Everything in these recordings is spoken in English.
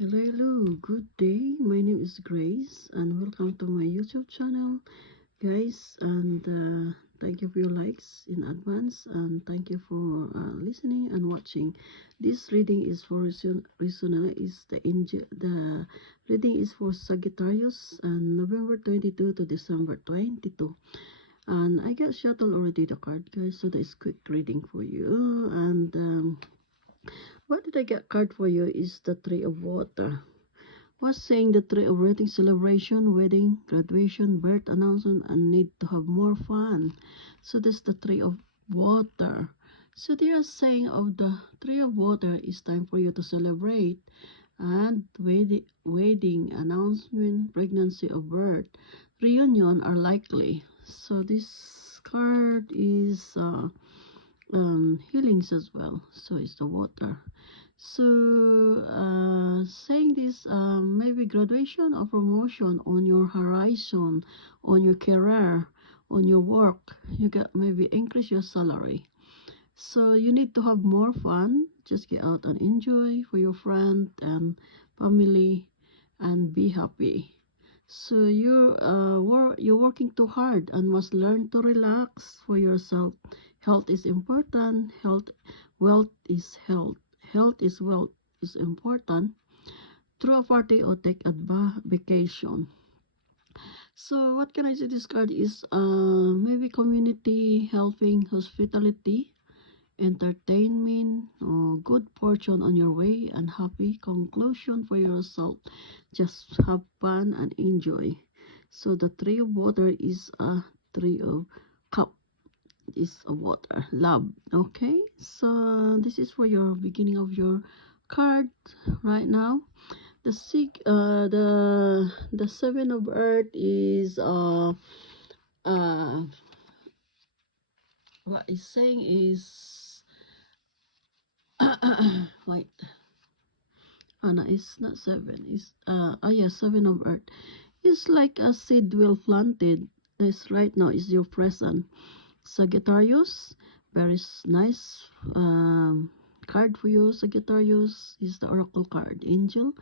Hello, hello, good day. My name is Grace, and welcome to my YouTube channel, guys. And thank you for your likes in advance, and thank you for listening and watching. This reading is for Resuna is the reading is for Sagittarius, and November 22 to December 22. And I got shuttled already the card, guys, so that's quick reading for you. And what did I get card for you is the Three of Water. Was saying the three of wedding celebration, wedding, graduation, birth announcement, and need to have more fun. So that's the three of water. So they are saying of the three of water is time for you to celebrate and wedding announcement, pregnancy or birth, reunion are likely. So this card is healings as well. So it's the water. So saying this, maybe graduation or promotion on your horizon, on your career, on your work, you get maybe increase your salary. So you need to have more fun. Just get out and enjoy for your friend and family, and be happy. So you're working too hard and must learn to relax for yourself. Health is important. Wealth is health. Health is wealth is important. Throw a party or take a vacation. So what can I say? This card is maybe community, helping, hospitality, entertainment, or good fortune on your way, and happy conclusion for yourself. Just have fun and enjoy. So the three of water is a three of cup, is a water love. Okay, so this is for your beginning of your card right now. The seven of earth is uh what is saying is wait, no, it's not seven. It's yeah, seven of earth. It's like a seed well planted. This right now is your present. Sagittarius, very nice card for you. Sagittarius is the oracle card. Angel,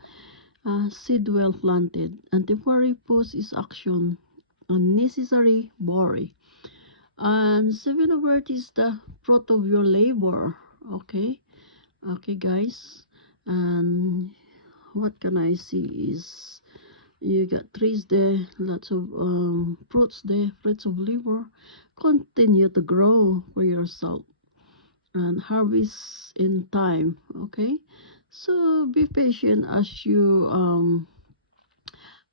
seed well planted. And temporary pause is action. Unnecessary worry. And seven of earth is the fruit of your labor. Okay, okay, guys. And what can I see is you got trees there, lots of fruits there, fruits of labor. Continue to grow for yourself and harvest in time. Okay, so be patient as you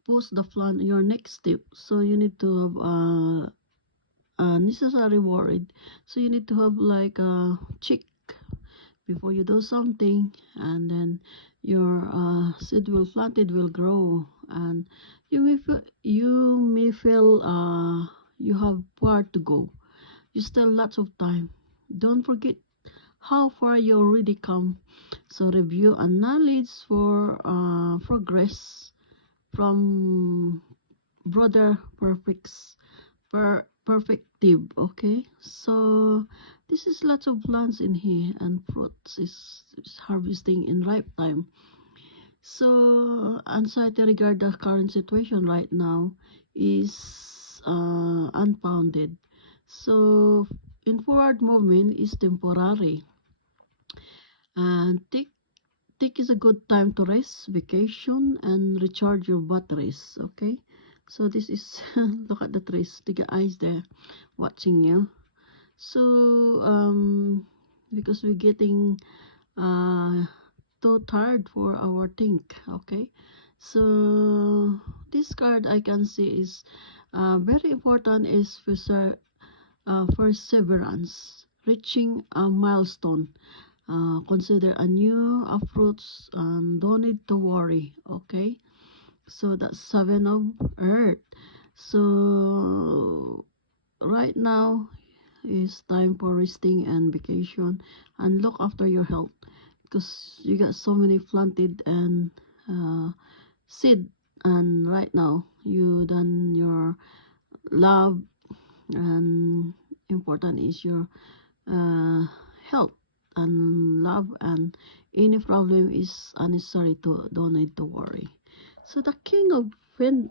post the plan your next step. So you need to have necessary worried. So you need to have like a check before you do something, and then your seed will planted will grow, and you may feel you have far to go. You still lots of time. Don't forget how far you already come. So review and knowledge for progress from broader perspective. Okay, so this is lots of plants in here, and fruits is harvesting in ripe time. So anxiety regarding the current situation right now is unfounded. So in forward movement is temporary, and take is a good time to rest, vacation, and recharge your batteries. Okay, so this is look at the trees, the eyes there watching you. So because we're getting uh too tired for our think. Okay, so this card I can see is very important is perseverance, reaching a milestone. Consider a new approach and don't need to worry. Okay, so that's seven of earth. So right now is time for resting and vacation, and look after your health, because you got so many planted and uh, seed, and right now you done your love, and important is your uh, health and love and any problem is unnecessary to don't need to worry. So the king of earth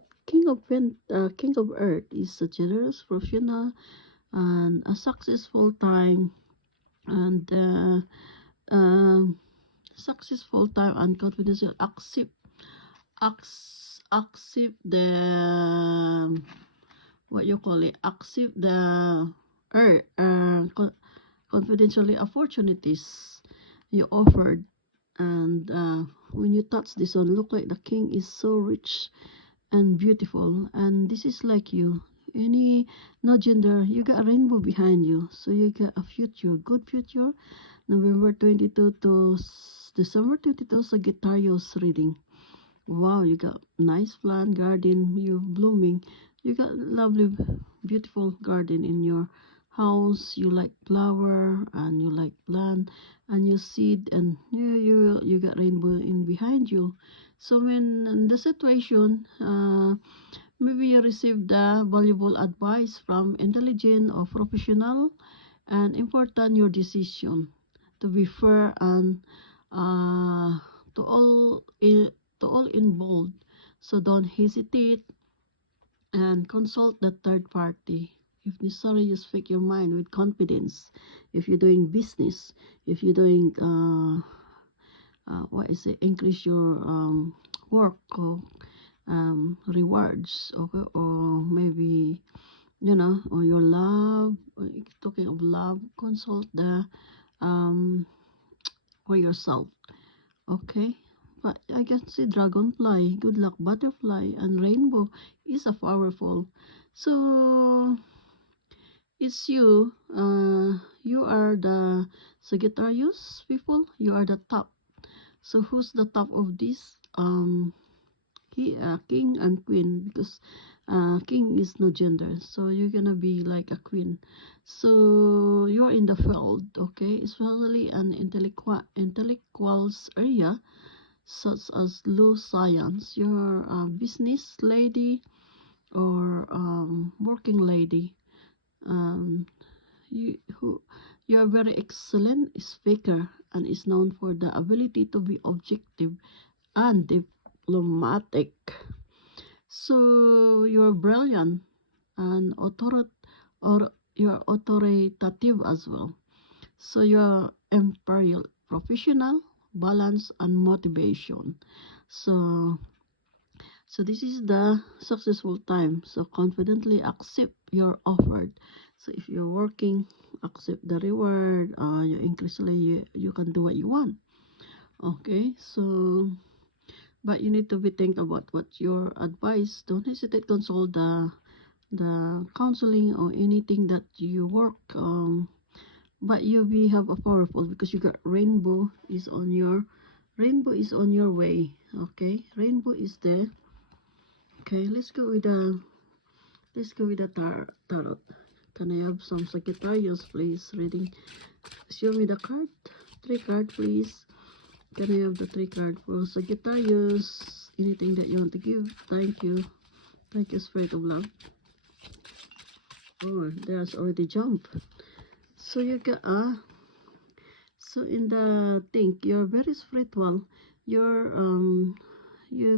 is a generous professional and a successful time and successful time and confidential accept the what you call it accept the earth confidentially opportunities you offered. And when you touch this one, look like the king is so rich and beautiful, and this is like you. Any no gender, you got a rainbow behind you, so you got a future, good future. November 22 to December 22, Sagittarius reading. Wow, you got nice plant garden, you blooming. You got lovely, beautiful garden in your house. You like flower and you like plant and you seed and you got rainbow in behind you. So when in the situation, maybe you receive the valuable advice from intelligent or professional, and important your decision to be fair and uh, to all to all involved. So don't hesitate and consult the third party. If necessary, you speak your mind with confidence. If you're doing business, if you're doing what is it, increase your work or rewards, okay, or maybe or your love. Talking of love, consult the for yourself. Okay, but I can see dragonfly, good luck, butterfly, and rainbow is a powerful. So it's you. You are the Sagittarius people. You are the top. So who's the top of this? King and queen, because king is no gender, so you're gonna be like a queen. So you're in the field, okay, especially an intellectuals area such as law, science. You're a business lady or working lady. um, you are very excellent speaker and is known for the ability to be objective and diplomatic. So you're brilliant and or you're authoritative as well. So you're imperial, professional, balance, and motivation. So this is the successful time. So confidently accept your offer. So if you're working, accept the reward. You increasingly you can do what you want. Okay, so but you need to be think about what your advice. Don't hesitate to consult the counseling or anything that you work. But you be have a powerful because you got rainbow is on your way. Okay, rainbow is there. Okay, let's go with the tarot. Can I have some Sagittarius, please? Reading. Show me the card. 3 card, please. Can I have the 3 card for Sagittarius? Anything that you want to give? Thank you. Thank you, Spirit of Love. Oh, there's already jump. So you got so in the thing, you're very spiritual. You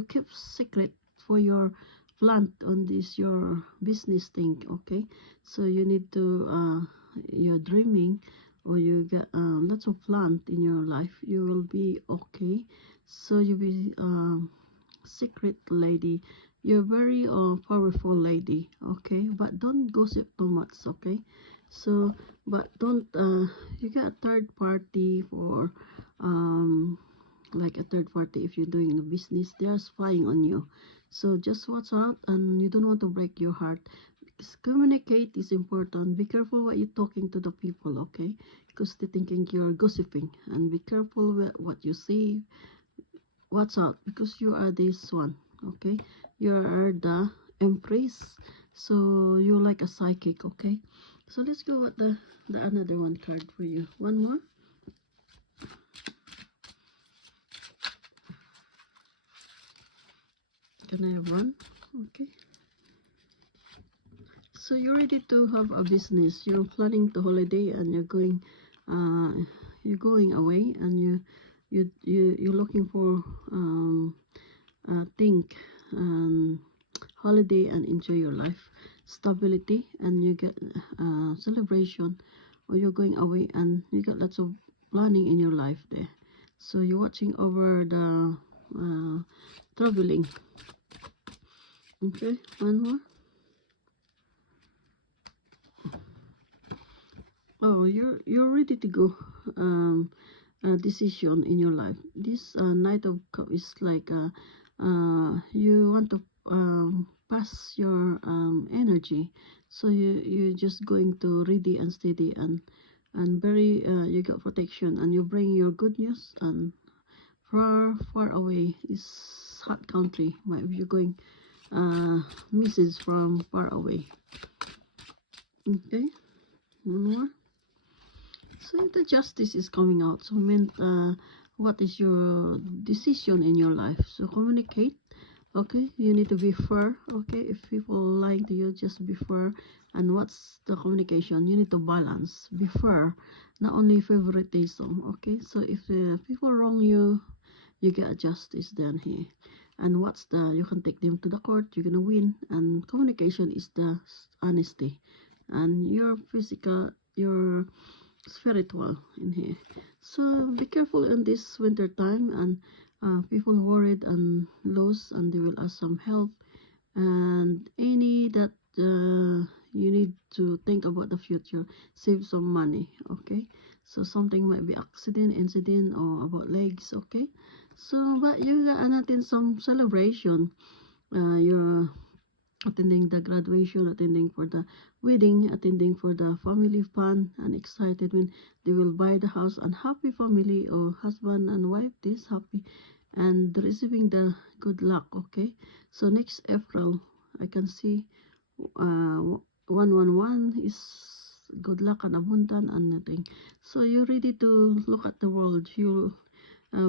keep secret for your plant on this your business thing, okay? So you need to you're dreaming or you get lots of plant in your life, you will be okay. So you be secret lady. You're very powerful lady, okay? But don't gossip too much, okay? So but don't you get a third party for like a third party. If you're doing a business, they are spying on you, so just watch out and you don't want to break your heart, because communicate is important. Be careful what you're talking to the people, okay? Because they're thinking you're gossiping, and be careful with what you say. Watch out, because you are this one, okay? You are the empress, so you're like a psychic, okay? So let's go with the another one card for you. One more. Can I have one? Okay. So you're ready to have a business. You're planning to holiday and you're going away, and you're looking for think holiday and enjoy your life, stability, and you get celebration, or you're going away and you got lots of planning in your life there. So you're watching over the traveling. Okay, one more. Oh, you're ready to go. Decision in your life. This Knight of Cup is like you want to pass your energy, so you're just going to ready and steady and very you got protection, and you bring your good news, and far away is hot country. Might be you going message from far away. Okay, one more. So the justice is coming out. So meant what is your decision in your life? So communicate. Okay, you need to be fair. Okay, if people lying to you, just be fair. And what's the communication? You need to balance. Be fair, not only favoritism. Okay, so if people wrong you, you get justice then here. And what's the, you can take them to the court, you're gonna win. And communication is the honesty, and your physical, your spiritual in here. So be careful in this winter time, and people worried and lost, and they will ask some help, and any that you need to think about the future, save some money. Okay, so something might be accident, incident, or about legs. Okay, so but you got natin some celebration. You're attending the graduation, attending for the wedding, attending for the family fun, and excited when they will buy the house, and happy family or husband and wife this happy and receiving the good luck. Okay, so next April I can see 111 is good luck and abundant and nothing. So you're ready to look at the world, your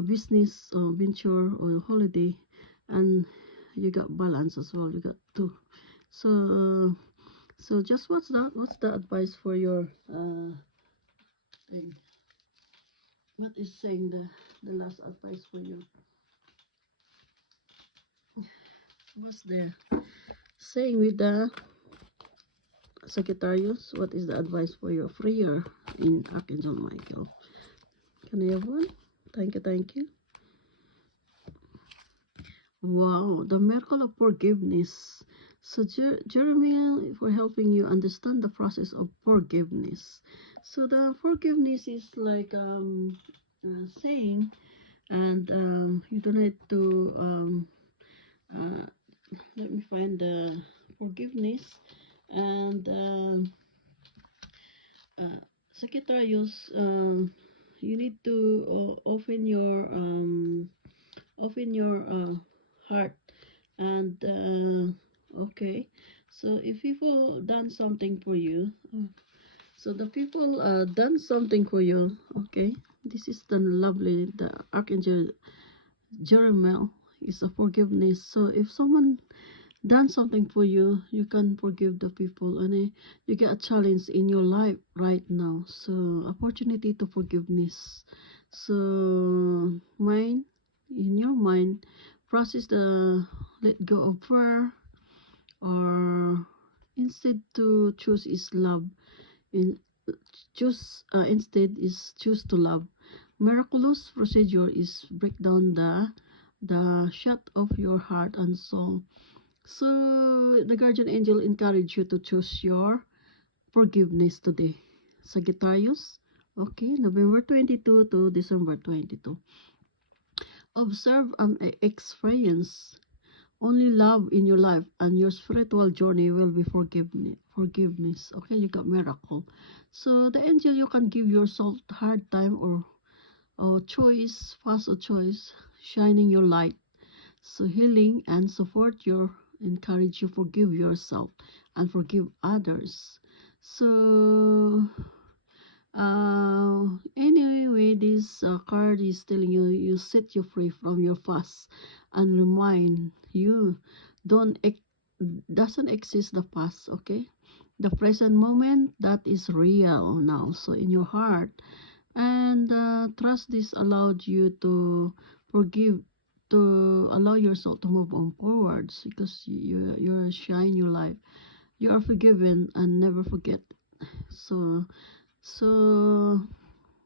business or venture or holiday, and you got balance as well, you got two. So so just what's the advice for your thing? What is saying the last advice for you? What's the saying with the Sagittarius? What is the advice for your freer in Archangel Michael? Can I have one? Thank you, thank you. Wow, the miracle of forgiveness. So Jeremiah, for helping you understand the process of forgiveness. So the forgiveness is like saying, and you don't need to uh, let me find the forgiveness, and Sagittarius, you need to open your heart, and okay, so if people done something for you, so the people done something for you. Okay, this is the lovely, the Archangel Jeremiah is a forgiveness. So if someone done something for you, you can forgive the people, and you get a challenge in your life right now. So opportunity to forgiveness. So mind, in your mind, process the let go of fear, or instead to choose is love. In choose instead is choose to love. Miraculous procedure is break down the shut of your heart and soul. So the guardian angel encourage you to choose your forgiveness today. Sagittarius, okay, November 22 to December 22. Observe and experience only love in your life, and your spiritual journey will be forgiveness. Okay, you got miracle. So the angel, you can give yourself hard time, or choice, fast or choice, shining your light. So healing and support your, encourage you forgive yourself and forgive others. So anyway, this card is telling you, you set you free from your past, and remind you don't doesn't exist the past. Okay, the present moment, that is real now. So in your heart, And trust this allowed you to forgive, to allow yourself to move on forwards, because you're shine your life. You are forgiven and never forget. So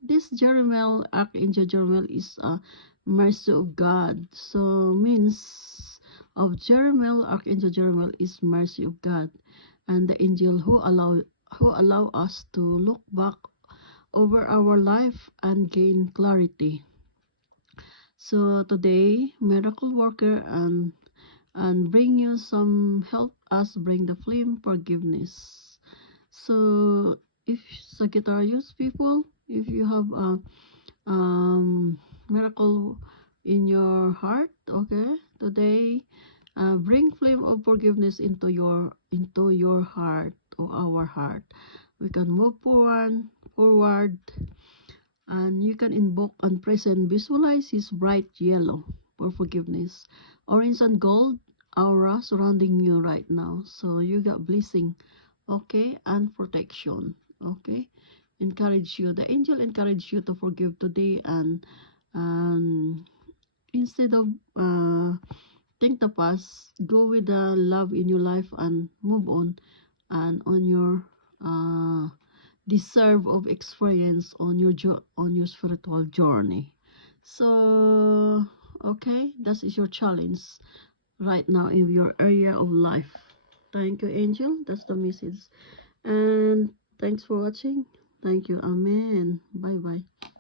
this Jeremiel, Archangel Jeremiel, is a mercy of God. So means of Jeremiel, Archangel Jeremiel is mercy of God, and the angel who allow us to look back over our life and gain clarity. So today, miracle worker and bring you some help us bring the flame forgiveness. So if Sagittarius people, if you have a miracle in your heart, okay, today bring flame of forgiveness into your heart, or our heart. We can move forward, and you can invoke and present visualize his bright yellow for forgiveness, orange and gold aura surrounding you right now, so you got blessing, okay, and protection, okay. Encourage you, the angel encourage you to forgive today, and instead of think the past, go with the love in your life and move on, and on your uh deserve of experience on your spiritual journey. So okay, that is your challenge right now in your area of life. Thank you, angel, that's the message. And thanks for watching. Thank you. Amen. Bye bye.